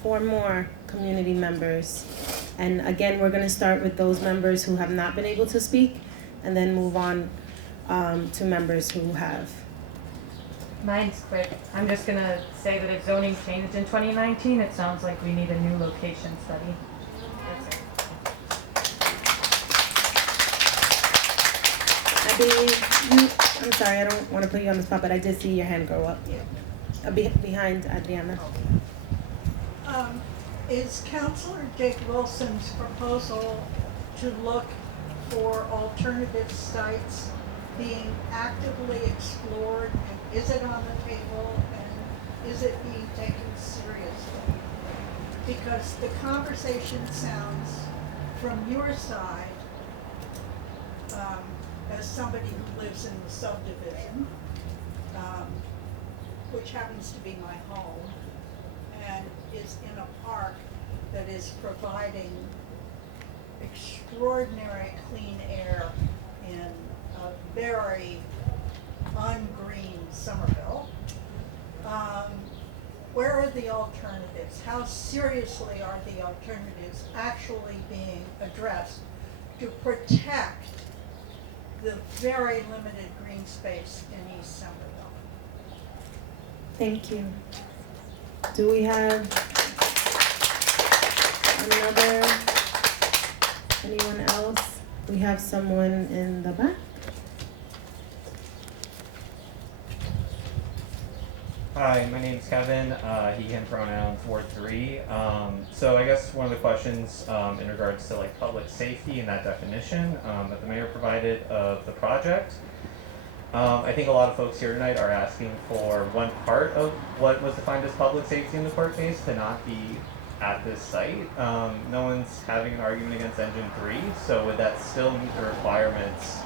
4 more community members. And again, we're going to start with those members who have not been able to speak and then move on to members who have. Mine's quick. I'm just going to say that if zoning changed in 2019, it sounds like we need a new location study. That's it. I believe I'm sorry, I don't want to put you on the spot, but I did see your hand go up. Yeah. Behind Adriana. Is Councilor Dick Wilson's proposal to look for alternative sites being actively explored, and is it on the table, and is it being taken seriously? Because the conversation sounds from your side, as somebody who lives in the subdivision, which happens to be my home, and is in a park that is providing extraordinary clean air in a very ungreen Somerville. Where are the alternatives? How seriously are the alternatives actually being addressed to protect the very limited green space in East Somerville? Thank you. Do we have anyone else? We have someone in the back. Hi, my name's Kevin, he, him pronouns, Ward 3. So I guess one of the questions in regards to like public safety and that definition that the mayor provided of the project. I think a lot of folks here tonight are asking for one part of what was defined as public safety in the court case to not be at this site. No one's having an argument against Engine 3, so would that still meet the requirements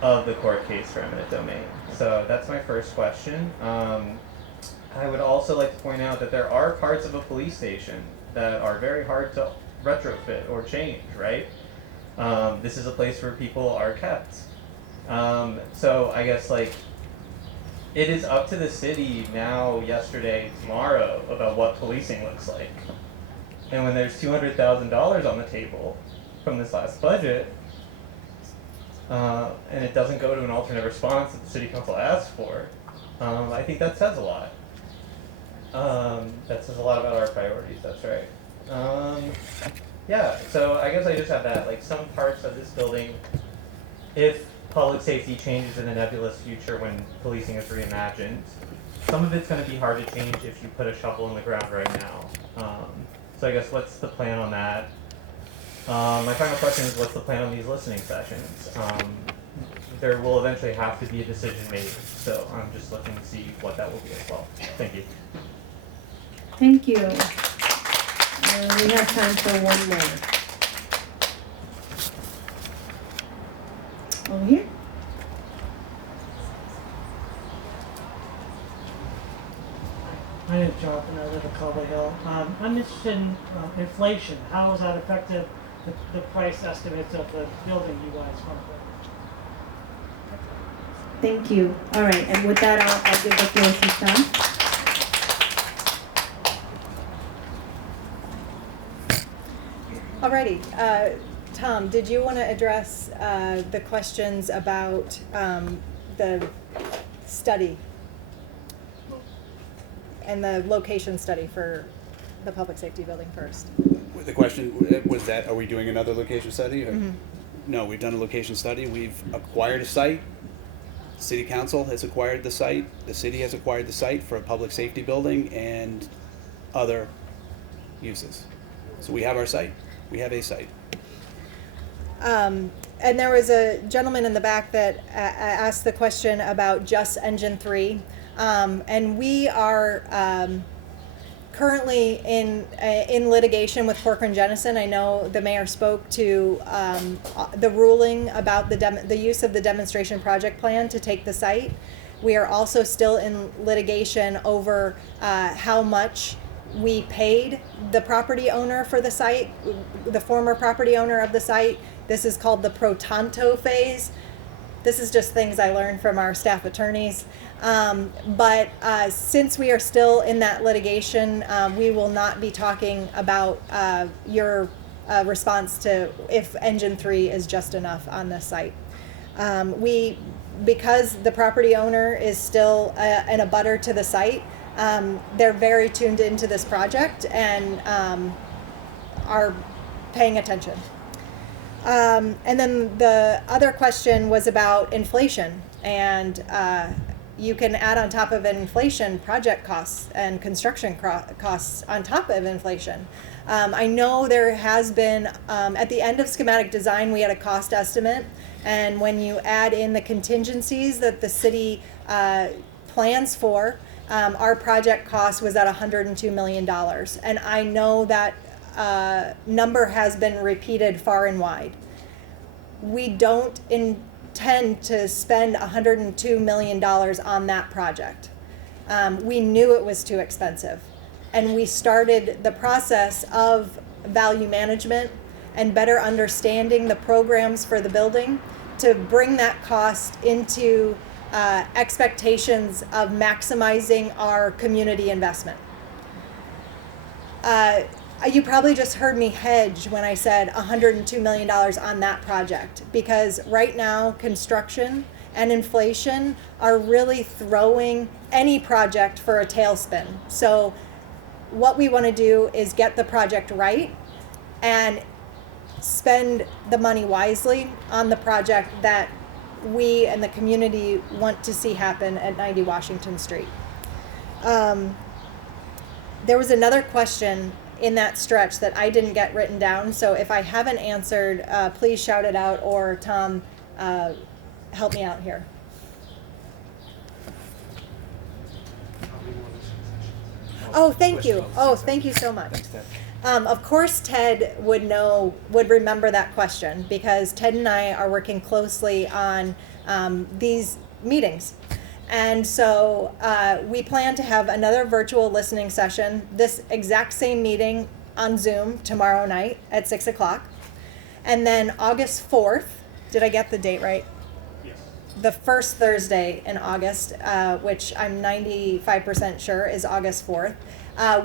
of the court case for eminent domain? So that's my first question. I would also like to point out that there are parts of a police station that are very hard to retrofit or change, right? This is a place where people are kept. So I guess like it is up to the city now, yesterday, tomorrow about what policing looks like. And when there's $200,000 on the table from this last budget, and it doesn't go to an alternate response that the city council asked for, I think that says a lot. That says a lot about our priorities, that's right. Yeah, so I guess I just have that, like some parts of this building, if public safety changes in the nebulous future when policing is reimagined, some of it's going to be hard to change if you put a shovel in the ground right now. So I guess what's the plan on that? My final question is, what's the plan on these listening sessions? There will eventually have to be a decision made, so I'm just looking to see what that will be as well. Thank you. Thank you. We have time for one more. Over here. My name is Jonathan. I live in Cobble Hill. I'm interested in inflation. How has that affected the price estimates of the building you guys want to build? Thank you. All right, and with that, I'll give the floor to Tom. Alrighty, Tom, did you want to address the questions about the study and the location study for the public safety building first? The question was that, are we doing another location study? Or? Mhm. No, we've done a location study. We've acquired a site. City Council has acquired the site. The city has acquired the site for a public safety building and other uses. So we have our site. We have a site. And there was a gentleman in the back that asked the question about just Engine 3. And we are currently in litigation with Corcoran Jennison. I know the mayor spoke to the ruling about the use of the demonstration project plan to take the site. We are also still in litigation over how much we paid the property owner for the site, the former property owner of the site. This is called the pro tanto phase. This is just things I learned from our staff attorneys. But since we are still in that litigation, we will not be talking about your response to if Engine 3 is just enough on this site. Because the property owner is still an abutter to the site, they're very tuned into this project and are paying attention. And then the other question was about inflation, and you can add on top of inflation project costs and construction costs on top of inflation. I know there has been, at the end of schematic design, we had a cost estimate, and when you add in the contingencies that the city plans for, our project cost was at $102 million. And I know that number has been repeated far and wide. We don't intend to spend $102 million on that project. We knew it was too expensive. And we started the process of value management and better understanding the programs for the building to bring that cost into expectations of maximizing our community investment. You probably just heard me hedge when I said $102 million on that project, because right now construction and inflation are really throwing any project for a tailspin. So what we want to do is get the project right and spend the money wisely on the project that we and the community want to see happen at 90 Washington Street. There was another question in that stretch that I didn't get written down, so if I haven't answered, please shout it out, or Tom, help me out here. Oh, thank you. Oh, thank you so much. Of course, Ted would remember that question, because Ted and I are working closely on these meetings. And so we plan to have another virtual listening session, this exact same meeting on Zoom tomorrow night at 6 o'clock. And then August 4th, did I get the date right? Yes. The first Thursday in August, which I'm 95% sure is August 4th,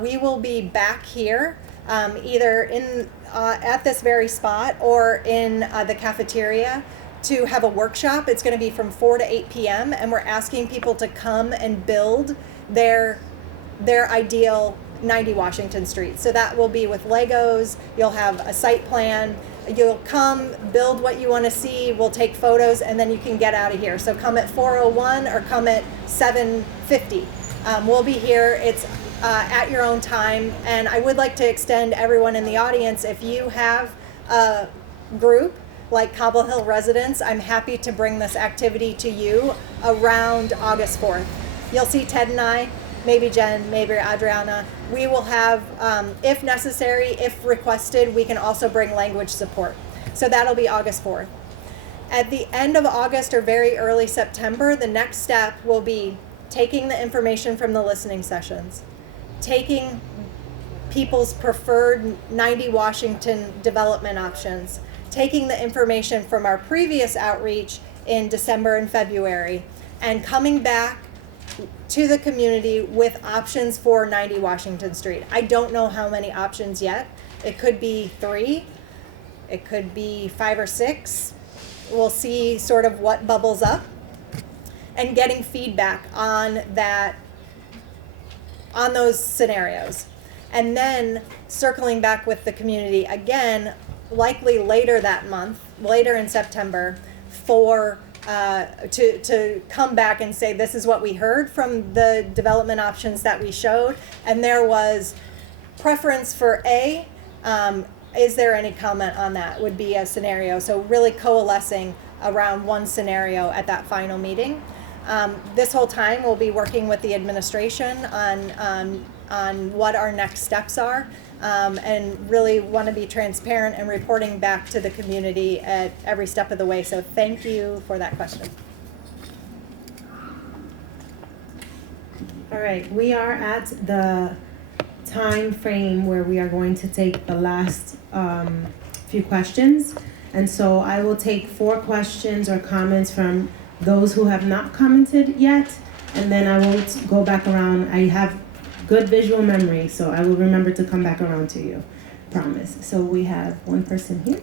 we will be back here either in at this very spot or in the cafeteria to have a workshop. It's going to be from 4 to 8 p.m. and we're asking people to come and build their ideal 90 Washington Street. So that will be with Legos. You'll have a site plan. You'll come, build what you want to see. We'll take photos, and then you can get out of here. So come at 4:01 or come at 7:50. We'll be here. It's at your own time. And I would like to extend everyone in the audience, if you have a group like Cobble Hill residents, I'm happy to bring this activity to you around August 4th. You'll see Ted and I, maybe Jen, maybe Adriana. we will have, if necessary, if requested, we can also bring language support. So that'll be August 4th. At the end of August or very early September, the next step will be taking the information from the listening sessions, taking people's preferred 90 Washington development options, taking the information from our previous outreach in December and February, and coming back to the community with options for 90 Washington Street. I don't know how many options yet. It could be 3, it could be 5 or 6. We'll see sort of what bubbles up, and getting feedback on that, on those scenarios. And then circling back with the community again, likely later that month, later in September, for to come back and say, this is what we heard from the development options that we showed, and there was preference for A. Is there any comment on that? Would be a scenario. So really coalescing around one scenario at that final meeting. This whole time we'll be working with the administration on what our next steps are, and really want to be transparent and reporting back to the community at every step of the way. So thank you for that question. All right, we are at the time frame where we are going to take the last few questions, and so I will take 4 questions or comments from those who have not commented yet, and then I will go back around. I have good visual memory, so I will remember to come back around to you, promise. So we have one person here.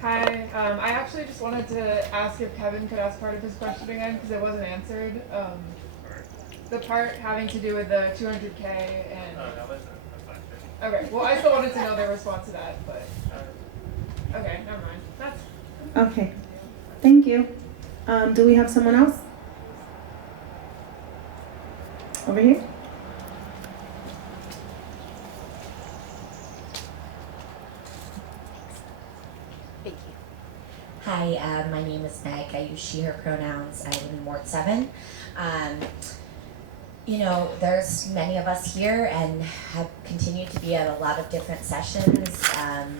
Hi, I actually just wanted to ask if Kevin could ask part of his question again because it wasn't answered. The part having to do with the 200K and... Oh, that wasn't a question. Okay, well I still wanted to know their response to that, but... Okay, never mind. That's... Okay, thank you. Do we have someone else? Over here? Hi, my name is Meg. I use she, her pronouns. I live in Ward 7. You know, there's many of us here and have continued to be at a lot of different sessions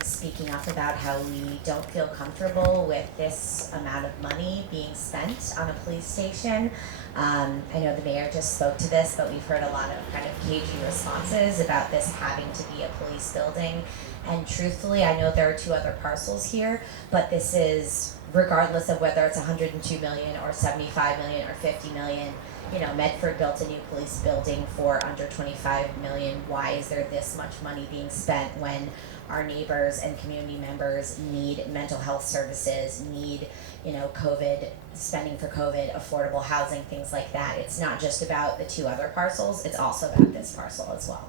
speaking up about how we don't feel comfortable with this amount of money being spent on a police station. I know the mayor just spoke to this, but we've heard a lot of kind of cagey responses about this having to be a police building. And truthfully, I know there are 2 other parcels here, but this is, regardless of whether it's 102 million or 75 million or 50 million, you know, Medford built a new police building for under 25 million. Why is there this much money being spent when our neighbors and community members need mental health services, need, you know, COVID, spending for COVID, affordable housing, things like that? It's not just about the 2 other parcels, it's also about this parcel as well.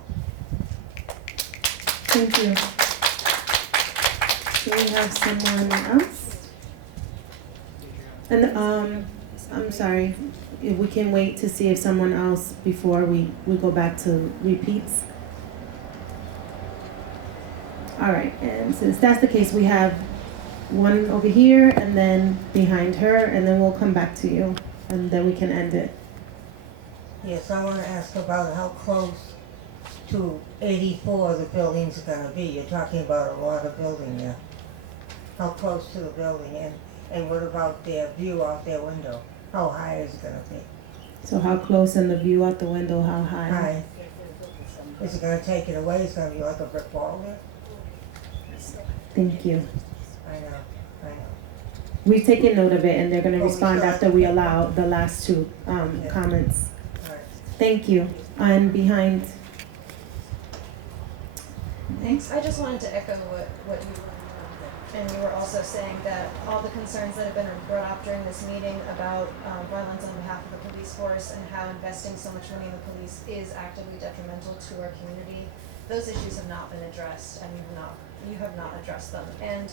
Thank you. Do we have someone else? And I'm sorry, if we can wait to see if someone else before we go back to repeats. All right, and since that's the case, we have one over here and then behind her, and then we'll come back to you, and then we can end it. Yes, I want to ask about how close to 84 the building's going to be. You're talking about a lot of building there. How close to the building, and what about their view out their window? How high is it going to be? So how close in the view out the window, how high? High. Is it going to take it away? It's going to be like a brick wall there? Thank you. I know. We've taken note of it, and they're going to respond after we allow the last 2 comments. All right. Thank you. And behind. Thanks. I just wanted to echo what you were, and you were also saying that all the concerns that have been brought up during this meeting about violence on behalf of the police force and how investing so much money in the police is actively detrimental to our community, those issues have not been addressed, and you have not addressed them. And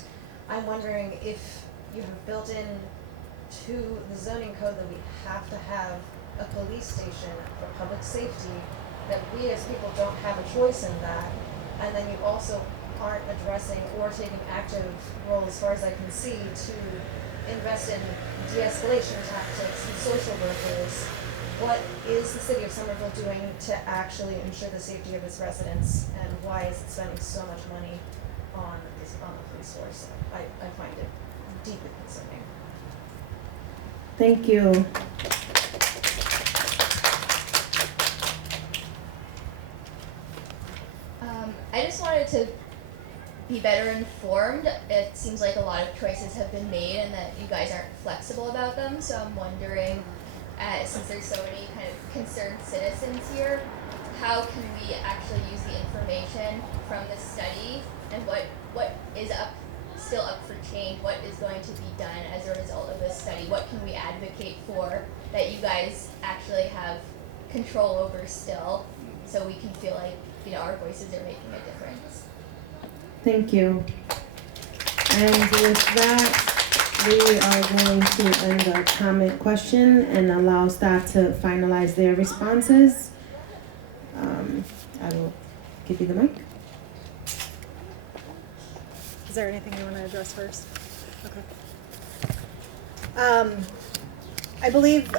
I'm wondering if you have built in to the zoning code that we have to have a police station for public safety, that we as people don't have a choice in that. And then you also aren't addressing or taking active role, as far as I can see, to invest in de-escalation tactics and social workers. What is the city of Somerville doing to actually ensure the safety of its residents, and why is it spending so much money on the police force? I find it deeply concerning. Thank you. I just wanted to be better informed. It seems like a lot of choices have been made and that you guys aren't flexible about them, so I'm wondering, since there's so many kind of concerned citizens here, how can we actually use the information from the study, and what is still up for change? What is going to be done as a result of this study? What can we advocate for that you guys actually have control over still, so we can feel like, you know, our voices are making a difference? Thank you. And with that, we are going to end the comment question and allow staff to finalize their responses. I will give you the mic. Is there anything you want to address first? Okay. I believe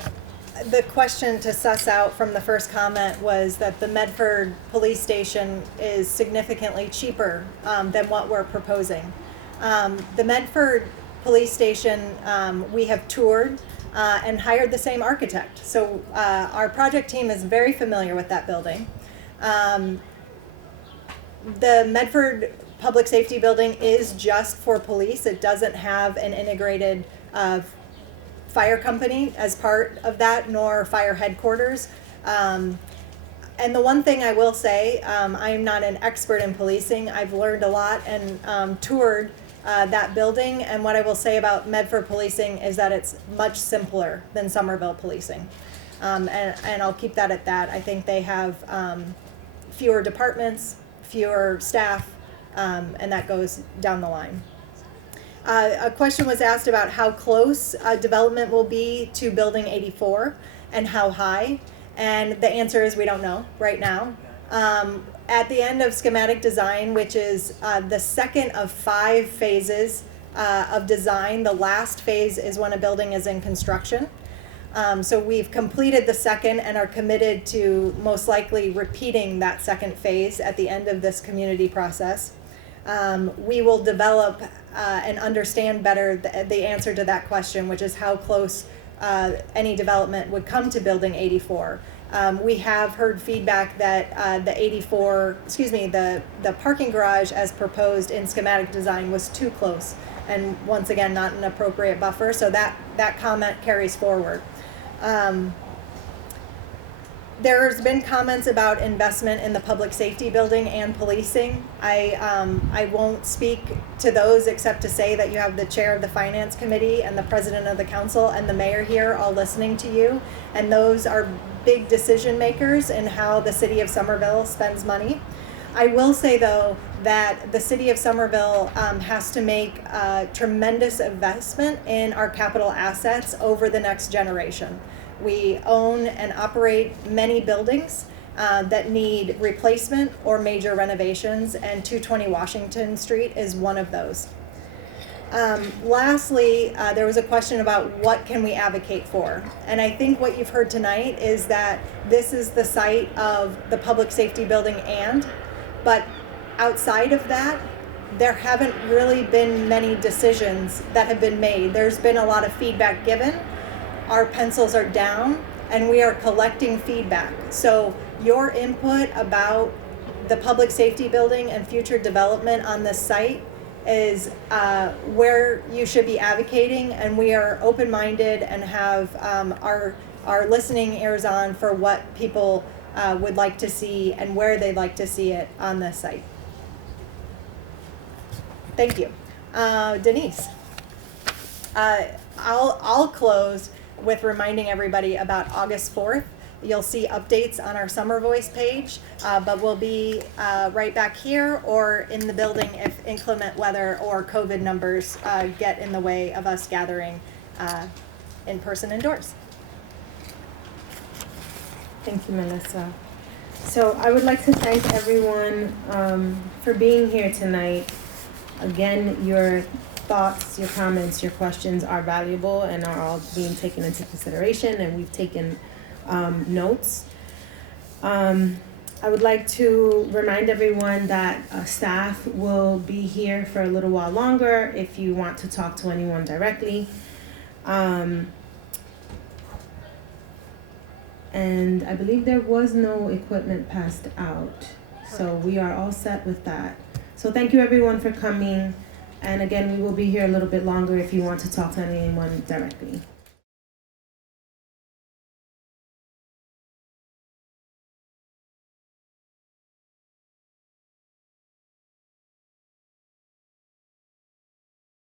the question to suss out from the first comment was that the Medford police station is significantly cheaper than what we're proposing. The Medford police station, we have toured and hired the same architect. So our project team is very familiar with that building. The Medford Public Safety Building is just for police. It doesn't have an integrated fire company as part of that, nor fire headquarters. And the one thing I will say, I'm not an expert in policing. I've learned a lot and toured that building. And what I will say about Medford policing is that it's much simpler than Somerville policing. And I'll keep that at that. I think they have fewer departments, fewer staff, and that goes down the line. A question was asked about how close development will be to Building 84 and how high, and the answer is we don't know right now. At the end of schematic design, which is the second of 5 phases of design, the last phase is when a building is in construction. So we've completed the second and are committed to most likely repeating that second phase at the end of this community process. We will develop and understand better the answer to that question, which is how close any development would come to Building 84. We have heard feedback that the parking garage as proposed in schematic design was too close, and once again, not an appropriate buffer, so that comment carries forward. There's been comments about investment in the public safety building and policing. I won't speak to those except to say that you have the chair of the finance committee and the president of the council and the mayor here all listening to you, and those are big decision makers in how the city of Somerville spends money. I will say though that the city of Somerville has to make a tremendous investment in our capital assets over the next generation. We own and operate many buildings that need replacement or major renovations, and 220 Washington Street is one of those. Lastly, there was a question about what can we advocate for, and I think what you've heard tonight is that this is the site of the public safety building, but outside of that, there haven't really been many decisions that have been made. There's been a lot of feedback given. Our pencils are down and we are collecting feedback. So your input about the public safety building and future development on this site is where you should be advocating, and we are open-minded and have our listening ears on for what people would like to see and where they'd like to see it on this site. Thank you. Denise, I'll close with reminding everybody about August 4th. You'll see updates on our Summer Voice page, but we'll be right back here or in the building if inclement weather or COVID numbers get in the way of us gathering in person indoors. Thank you, Melissa. So I would like to thank everyone for being here tonight. Again, your thoughts, your comments, your questions are valuable and are all being taken into consideration, and we've taken notes. I would like to remind everyone that staff will be here for a little while longer if you want to talk to anyone directly. And I believe there was no equipment passed out. So we are all set with that. So thank you everyone for coming. And again, we will be here a little bit longer if you want to talk to anyone directly.